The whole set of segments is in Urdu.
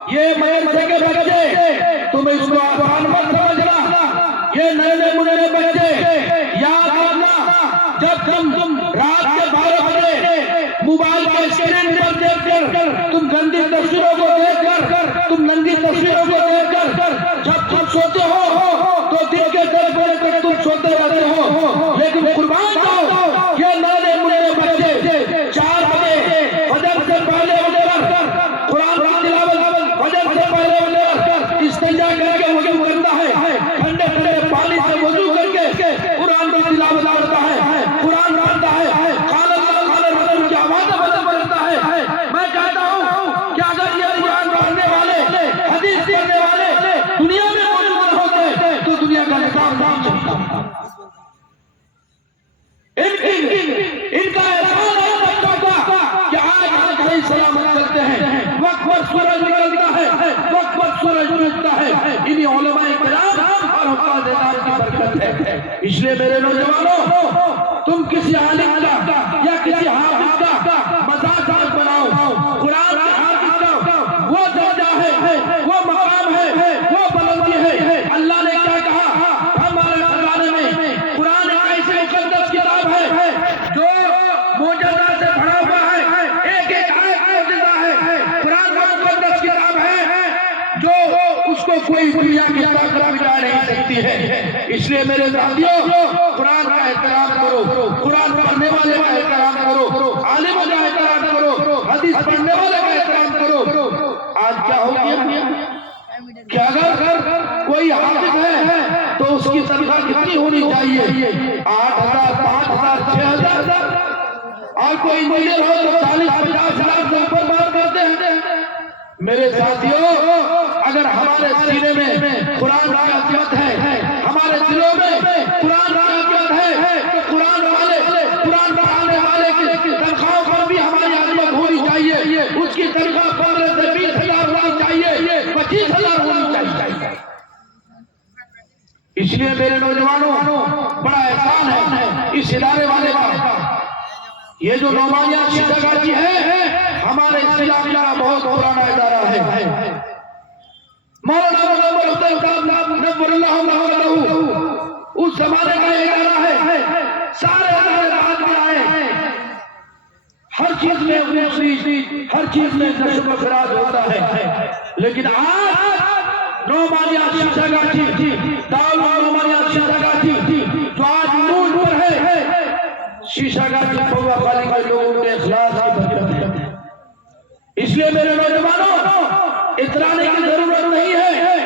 یہ مدرسے کے بچے تم اس کو آسان مت سمجھنا، یہ نئے منہ بچے یاد رکھنا، جب تم رات کے 12 بجے موبائل کے اسکرین پر دیکھ کر تم گندی تصویروں کو دیکھ کر تم ننگی تصویروں کو دیکھ کر جب تم سوتے ہو تو دن کے 10 بجے تک تم سوتے رہتے ہو، لیکن قربان جاؤ یہ نئے منہ بچے 4 بجے فجر سے پہلے اٹھ کر قرآن کی تلاوت فجر سے پہلے اٹھ کر استنجا کر کے وضو کرتا ہے، ٹھنڈے ٹھنڈے پانی سے وضو کر کے قرآن کی تلاوت کرتا ہے، قرآن پڑھتا ہے، قال اللہ قال رسول کی آوازیں بدلتا ہے۔ میں کہتا ہوں کہ اگر یہ قرآن پڑھنے والے حدیث پڑھنے والے دنیا میں موجود ہوتے تو دنیا کا نظام نہیں چلتا۔ ان کا احسان ہے بچوں کا کہ آج آپ علیہ السلام کرتے ہیں، وقت پر سورج نکلتا ہے، وقت پر سورج اٹھتا ہے، انہی علماء کرام اور حفاظ دیدار کی برکت ہے۔ اس لیے میرے نوجوانوں، تم کسی عالم کا یا کسی حافظ کا مذاق مت بناؤ۔ قرآن کے حافظ کا وہ درجہ ہے، وہ مقام ہے، وہ بلندی ہے۔ اللہ نے کیا کہا ہمارے زمانے میں؟ قرآن ایک ایسی مقدس کتاب ہے جو معجزہ سے بھرا ہوا ہے، ایک ایک آیت معجزہ ہے۔ قرآن وہ مقدس کتاب ہے جو اس کو کوئی دنیا کی طاقت مٹا نہیں سکتی ہے۔ اس لیے میرے ساتھیوں، قرآن کا احترام کرو، قرآن پڑھنے والے کا احترام کرو، عالموں کا احترام کرو، حدیث پڑھنے والے کا احترام کرو۔ آج کیا ہو گیا کہ اگر کوئی حافظ ہے تو اس کی تنخواہ کتنی ہونی چاہیے؟ 8,000 5,000 6,000، اور کوئی انجینئر ہو تو 40-50 لاکھ سے اوپر بات کرتے ہیں۔ میرے ساتھیوں، اگر ہمارے سینے میں قرآن کی عظمت ہے، ہمارے دلوں میں قرآن کی عظمت ہے، تو قرآن پڑھانے والے کی تنخواہوں پر بھی ہماری عظمت ہونی چاہیے۔ اس کی تنخواہ 15 سے 20,000 ہونی چاہیے، 25,000 ہونی چاہیے۔ اس لیے میرے نوجوانوں، بڑا احسان ہے اس ادارے والے کا۔ یہ جو نعمانیات شیشہ گاچی ہے، ہمارے اسلامی کا بہت پرانا ادارہ ہے۔ مولانا محمد حسین صاحب نور اللہ علیہ اس زمانے کا ادارہ ہے۔ سارے ادارے بعد میں آئے، ہر چیز میں ہر چیز میں نشو و فراز ہوتا ہے، لیکن آج نعمانیات شیشہ گاچی، نعمانیات شیشہ گاچی جو آج نور پر ہے، شیشہ گاچی پوا خالی کے لوگوں کے اخلاص کی برکت ہے۔ اس لیے میرے نوجوانوں، اترانے کی ضرورت نہیں ہے،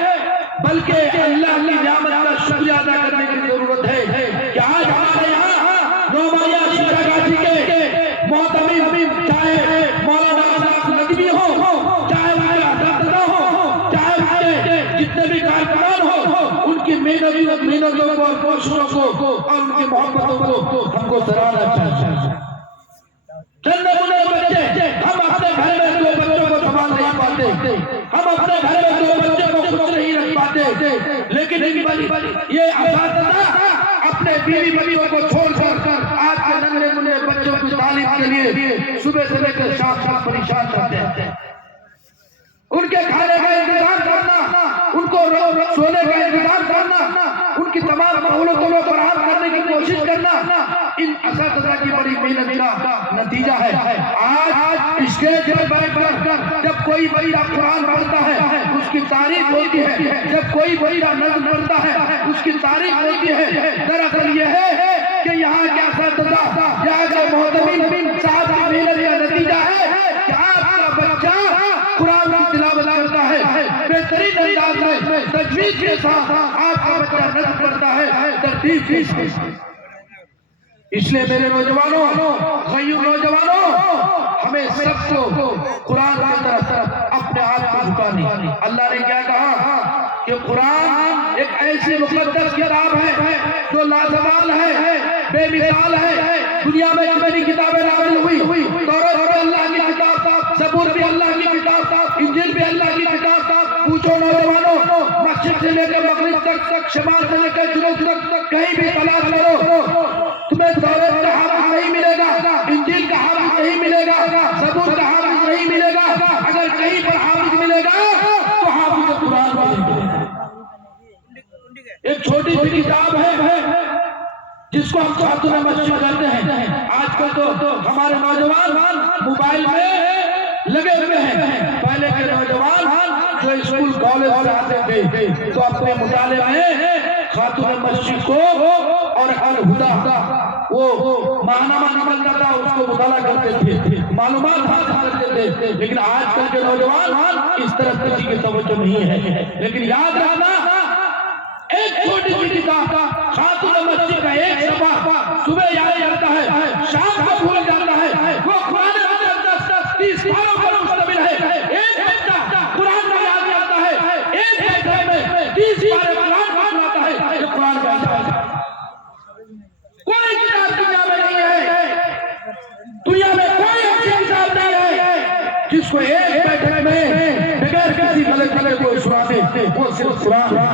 بلکہ اللہ کی نعمت کا شکریہ ادا کرنے کی ضرورت ہے کہ آج ہمارے یہاں نعمانیات شیشہ گاچی کے معتمد، چاہے مولانا اشرف ندوی ہو، چاہے ہمارے اساتذہ ہو، چاہے ہمارے جتنے بھی کارکنان ہو، ان کی محنتوں کو اور کوششوں کو اور ان کی محبتوں کو ہم کو سراہنا چاہیے۔ چند نمونے بچے، ہم اپنے گھر میں 2 بچوں کو سنبھال نہیں پاتے، ہم اپنے گھر میں 2 بچوں کو خود نہیں رکھ پاتے، لیکن یہ اساتذہ اپنے بیوی بچوں کو چھوڑ کر آج کے ننھے منھے بچوں کی تعلیم کے لیے صبح سے لے کر شام تک پریشان کرتے ہیں۔ ان کے کھانے کا انتظام کرنا، ان کو سونے کا انتظام کرنا، ان کی تمام سہولتوں کو فراہم کرنے کی کوشش کرنا، ان اساتذہ کی بڑی محنت کا نتیجہ ہے۔ آج اسٹیج پر بیٹھ کر جب کوئی بچہ قرآن پڑھتا ہے اس کی تعریف ہوتی ہے، جب کوئی بچہ نظم پڑھتا ہے اس کی تعریف ہوتی ہے۔ دراصل یہ ہے کہ یہاں کے اساتذہ، یہاں کے محتمین صاحب کی محنت کا نتیجہ ہے کہ آپ کا بچہ قرآن کی تلاوت کرتا ہے، بہترین انداز میں تجوید کے ساتھ آپ کا بچہ نظم کرتا ہے، ترتیب کے ساتھ۔ اس لیے میرے نوجوانوں، غیور نوجوانوں، ہمیں سب کو قرآن کی طرف اپنے آپ کو جھکانی۔ اللہ نے کیا کہا کہ قرآن ایک ایسی مقدس کتاب ہے جو لازوال ہے، بے مثال ہے۔ دنیا میں جتنی کتابیں نازل ہوئی، تورات بھی اللہ کی کتاب، زبور بھی اللہ کی کتاب، انجیل بھی اللہ کی کتاب۔ پوچھو نوجوانوں، مشرق سے لے کر مغرب تک، شمال سے لے کر جنوب تک، کہیں بھی تلاش کرو، تمہیں تورات کا حافظ نہیں ملے گا، انجیل کا حافظ نہیں ملے گا، زبور کا حافظ نہیں ملے گا۔ اگر کہیں پر حافظ ملے گا کتاب ہے جس کو ہم خاتون مسجد کہتے ہیں. آج کل تو ہمارے نوجوان موبائل میں لگے ہوئے ہیں. پہلے کے نوجوان جو اسکول کالج سے آتے تھے تو اپنے مطالعے میں خاتون مسجد کو اور الہدیٰ وہ ماہنامہ نکلتا تھا اس کو مطالعہ کرتے تھے, معلومات حاصل کرتے تھے. لیکن آج کل کے نوجوان اس طرف کسی کی توجہ نہیں ہے. لیکن یاد رکھنا ایک چھوٹی سی کتاب خاتون مسجد کا ایک صفحہ صبح یاد رہتا ہے, شام کو بھول جاتا ہے. وہ قرآن 10-30 پاروں پر مشتمل ہے. ایک بچہ قرآن کا یاد کرتا ہے, ایک گھنٹے میں 30 پارے قرآن کو سناتا ہے. یہ قرآن کا یاد ہے. کوئی کتاب دنیا میں نہیں ہے, دنیا میں کوئی ایسی کتاب نہیں ہے جس کو ایک بیٹھک میں بغیر کسی غلط کو سنا دے. وہ صرف قرآن ہے.